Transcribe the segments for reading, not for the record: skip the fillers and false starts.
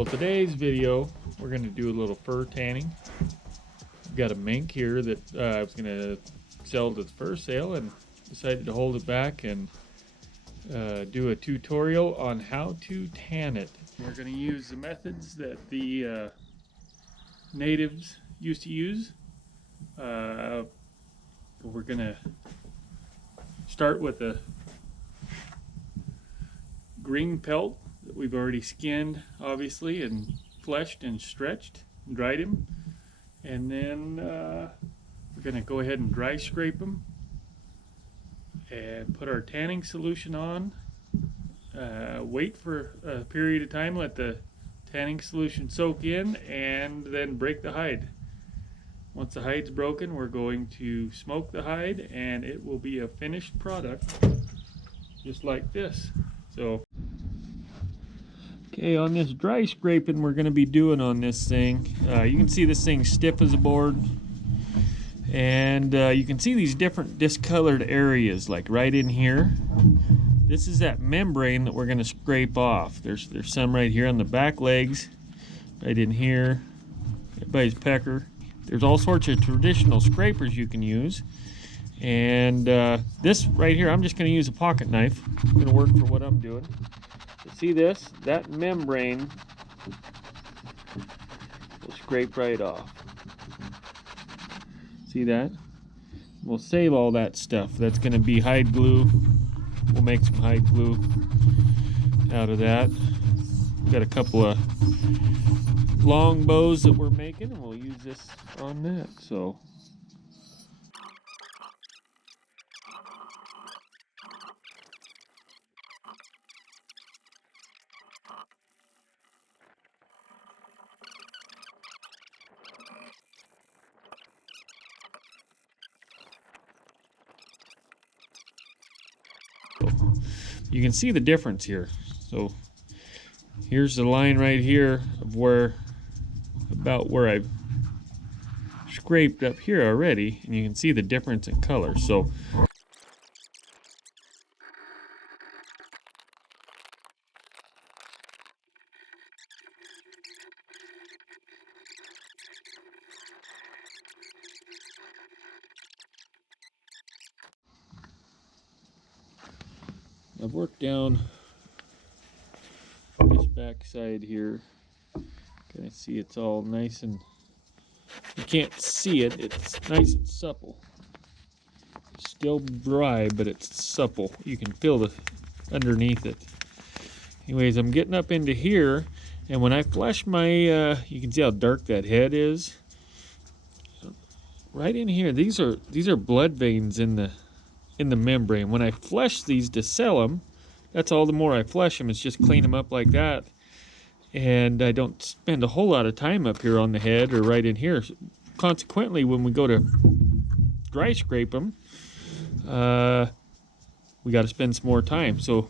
Well, today's video, we're going to do a little fur tanning. I've got a mink here that I was going to sell to the fur sale and decided to hold it back and do a tutorial on how to tan it. We're going to use the methods that the natives used to use. We're going to start with a green pelt that we've already skinned, obviously, and fleshed and stretched and dried him. And then we're going to go ahead and dry scrape them and put our tanning solution on. Wait for a period of time, let the tanning solution soak in, and then break the hide. Once the hide's broken, we're going to smoke the hide and it will be a finished product just like this. So okay, on this dry scraping we're going to be doing on this thing, you can see this thing stiff as a board, and you can see these different discolored areas like right in here. This is that membrane that we're going to scrape off. There's some right here on the back legs, right in here, everybody's pecker. There's all sorts of traditional scrapers you can use, and this right here, I'm just going to use a pocket knife. It's going to work for what I'm doing. See this? That membrane will scrape right off. See that? We'll save all that stuff. That's going to be hide glue. We'll make some hide glue out of that. We've got a couple of long bows that we're making, and we'll use this on that. So you can see the difference here. So here's the line right here of about where I've scraped up here already, and you can see the difference in color. So I've worked down this back side here. Kind of see it's all nice, and you can't see it. It's nice and supple. It's still dry, but it's supple. You can feel the underneath it. Anyways, I'm getting up into here, and when I flesh my, you can see how dark that head is. Right in here, these are blood veins in the membrane. When I flesh these to sell them, that's all the more I flesh them. It's just clean them up like that, and I don't spend a whole lot of time up here on the head or right in here. Consequently, when we go to dry scrape them, we got to spend some more time. So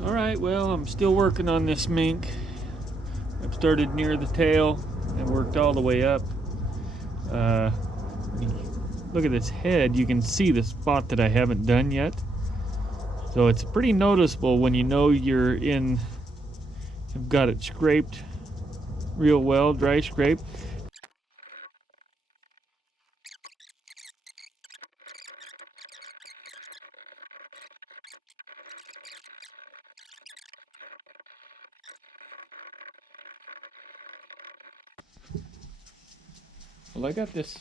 alright, well, I'm still working on this mink. I've started near the tail and worked all the way up. Look at this head. You can see the spot that I haven't done yet. So it's pretty noticeable when you know you've got it scraped real well, dry scraped. Well, I got this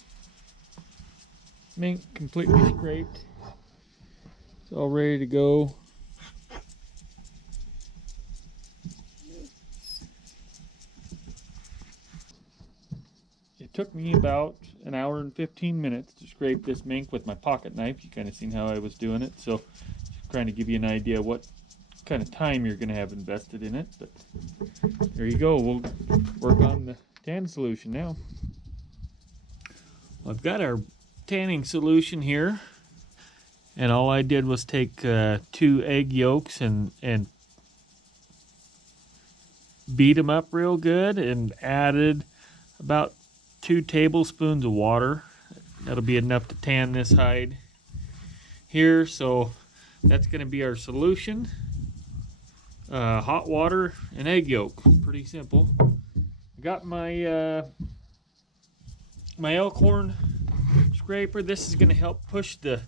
mink completely scraped. It's all ready to go. It took me about an hour and 15 minutes to scrape this mink with my pocket knife. You kind of seen how I was doing it, so just trying to give you an idea what kind of time you're going to have invested in it. But there you go. We'll work on the tan solution now. I've got our tanning solution here, and all I did was take 2 egg yolks and beat them up real good, and added about 2 tablespoons of water. That'll be enough to tan this hide here. So that's going to be our solution. Hot water and egg yolk. Pretty simple. I got my my elkhorn scraper. This is going to help push the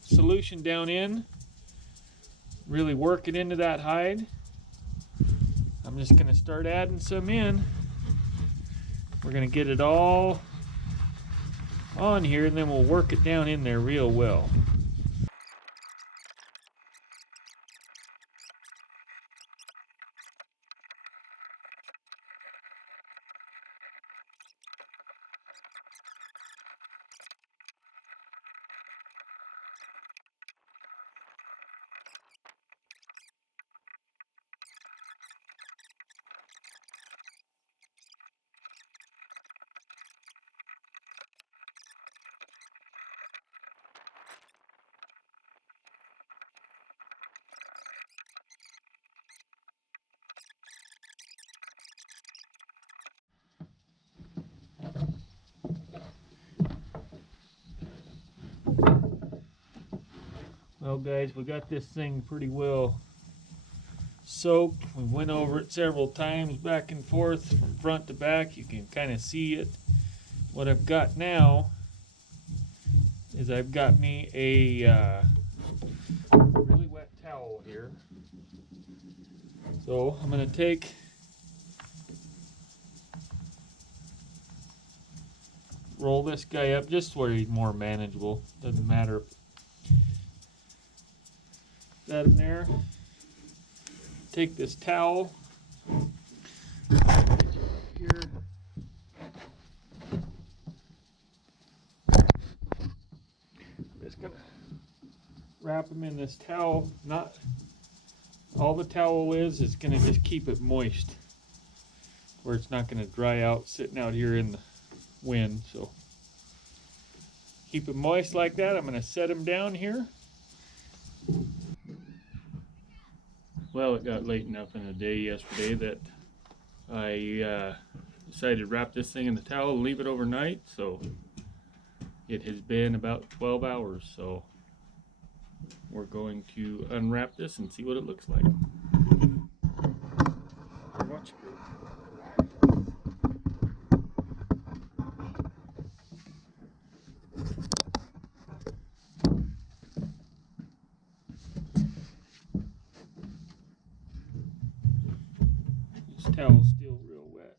solution down in. Really work it into that hide. I'm just going to start adding some in. We're going to get it all on here, and then we'll work it down in there real well. Well guys, we got this thing pretty well soaked. We went over it several times back and forth from front to back. You can kind of see it. What I've got now is I've got me a really wet towel here. So I'm going to roll this guy up just where he's more manageable. Doesn't matter. That in there. Take this towel here. Just gonna wrap them in this towel. Not all the towel is gonna just keep it moist, where it's not gonna dry out sitting out here in the wind. So keep it moist like that. I'm gonna set them down here. Well, it got late enough in the day yesterday that I decided to wrap this thing in the towel and leave it overnight. So it has been about 12 hours. So we're going to unwrap this and see what it looks like. Watch it. This towel's still real wet.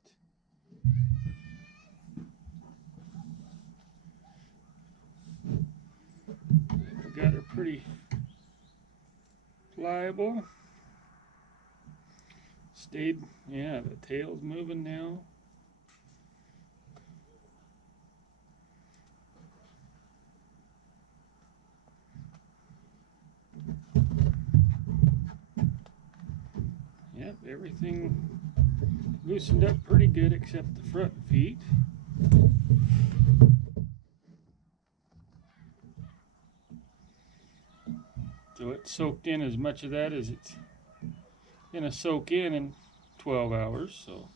We got her pretty pliable. Stayed, yeah, the tail's moving now. Yep, everything loosened up pretty good except the front feet. So it soaked in as much of that as it's gonna soak in 12 hours. So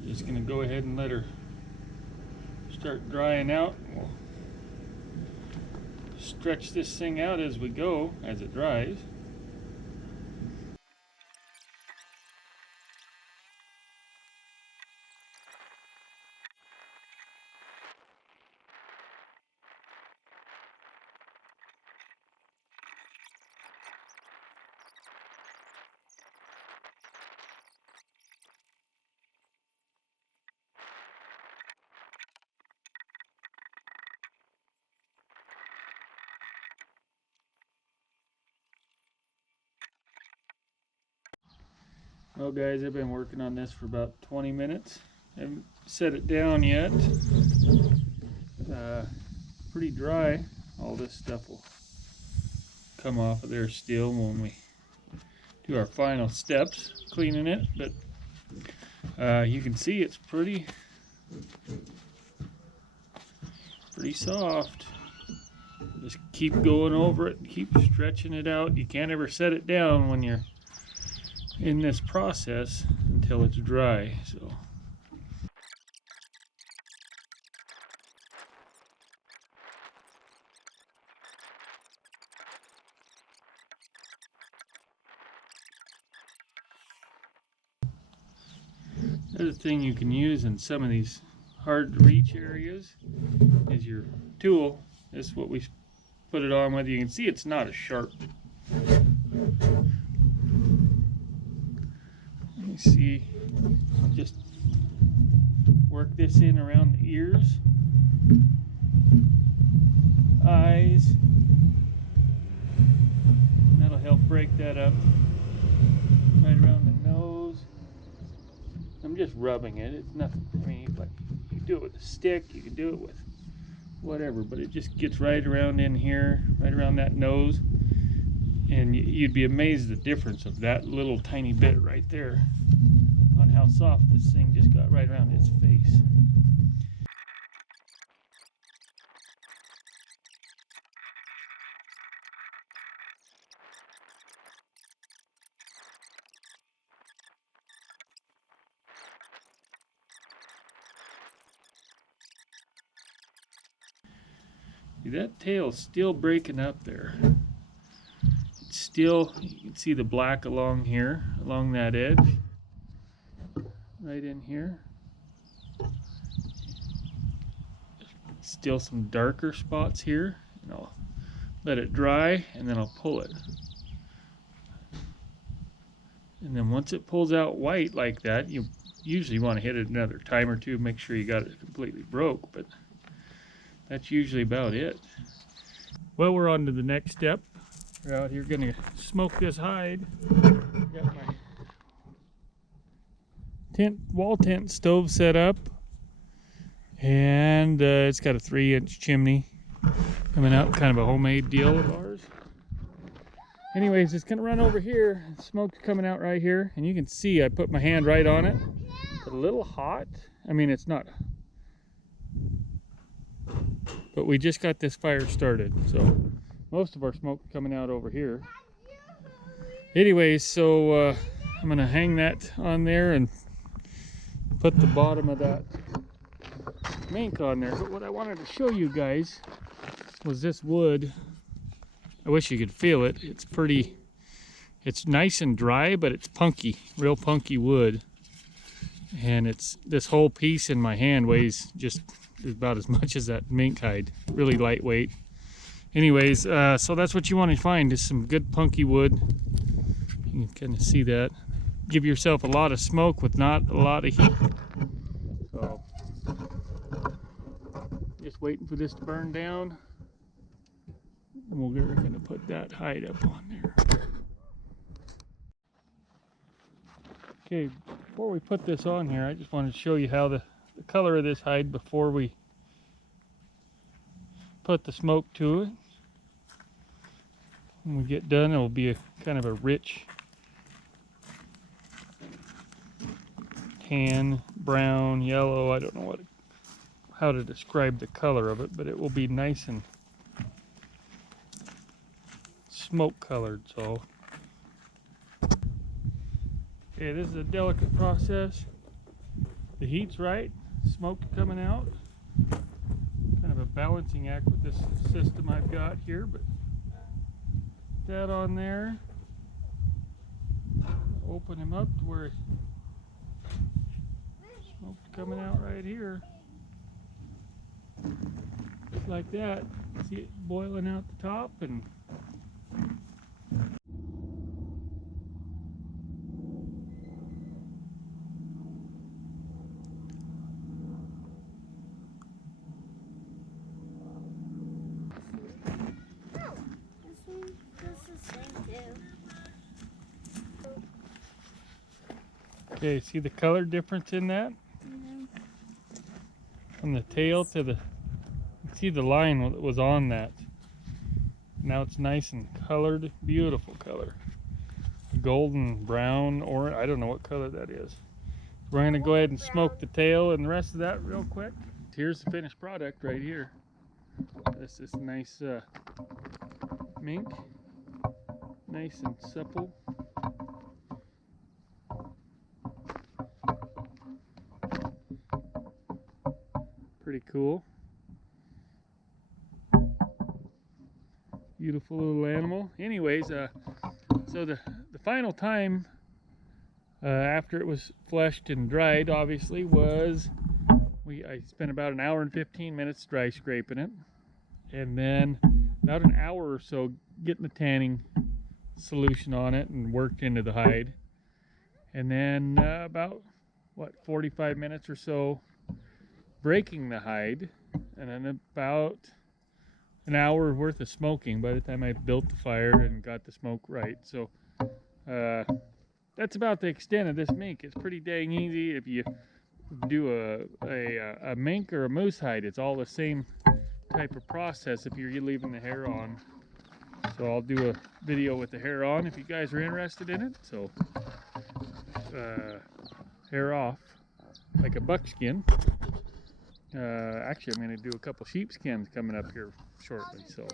I'm just gonna go ahead and let her start drying out. We'll stretch this thing out as we go, as it dries. Well guys, I've been working on this for about 20 minutes. I haven't set it down yet. Pretty dry. All this stuff will come off of there still when we do our final steps cleaning it, but you can see it's pretty soft. Just keep going over it, keep stretching it out. You can't ever set it down when you're in this process until it's dry. So another thing you can use in some of these hard to reach areas is your tool. This is what we put it on with. You can see it's not as sharp. Let me see, just work this in around the ears, eyes, and that'll help break that up. Right around the nose. I'm just rubbing it. It's nothing. I mean, like, you can do it with a stick, you can do it with whatever, but it just gets right around in here, right around that nose, and you'd be amazed the difference of that little tiny bit right there on how soft this thing just got right around its face. See, that tail's still breaking up there. It's still, you can see the black along here, along that edge, right in here. Still some darker spots here, and I'll let it dry and then I'll pull it. And then once it pulls out white like that, you usually want to hit it another time or two, make sure you got it completely broke, but that's usually about it. Well, we're on to the next step. We're out here gonna smoke this hide. Got my wall tent stove set up, and it's got a 3-inch chimney coming out, kind of a homemade deal of ours. Anyways, it's gonna run over here. Smoke's coming out right here, and you can see I put my hand right on it. It's a little hot. I mean, it's not, but we just got this fire started, so most of our smoke coming out over here. Anyways, so I'm gonna hang that on there and put the bottom of that mink on there. But what I wanted to show you guys was this wood. I wish you could feel it. It's pretty, it's nice and dry, but it's punky, real punky wood. And it's, this whole piece in my hand weighs just about as much as that mink hide. Really lightweight. Anyways, so that's what you want to find, is some good punky wood. You can kind of see that. Give yourself a lot of smoke with not a lot of heat. So, just waiting for this to burn down. And we're going to put that hide up on there. Okay, before we put this on here, I just wanted to show you how the color of this hide before we put the smoke to it. When we get done, it will be a kind of a rich tan, brown, yellow. I don't know how to describe the color of it, but it will be nice and smoke colored. So, okay, this is a delicate process. The heat's right, smoke's coming out. Kind of a balancing act with this system I've got here, but that on there. Open him up to where smoke's coming out right here. Just like that. See it boiling out the top, and okay, see the color difference in that? Mm-hmm. From the tail to the, see the line that was on that. Now it's nice and colored, beautiful color. Golden, brown, or I don't know what color that is. We're going to go ahead and smoke the tail and the rest of that real quick. Here's the finished product right here. This is nice mink, nice and supple. Pretty cool. Beautiful little animal. Anyways, so the final time after it was fleshed and dried, obviously, was I spent about an hour and 15 minutes dry scraping it, and then about an hour or so getting the tanning solution on it and worked into the hide, and then about 45 minutes or so breaking the hide, and then about an hour worth of smoking by the time I built the fire and got the smoke right. So that's about the extent of this mink. It's pretty dang easy. If you do a mink or a moose hide, it's all the same type of process if you're leaving the hair on. So I'll do a video with the hair on if you guys are interested in it. So hair off like a buckskin. Actually, I'm going to do a couple sheepskins coming up here shortly. So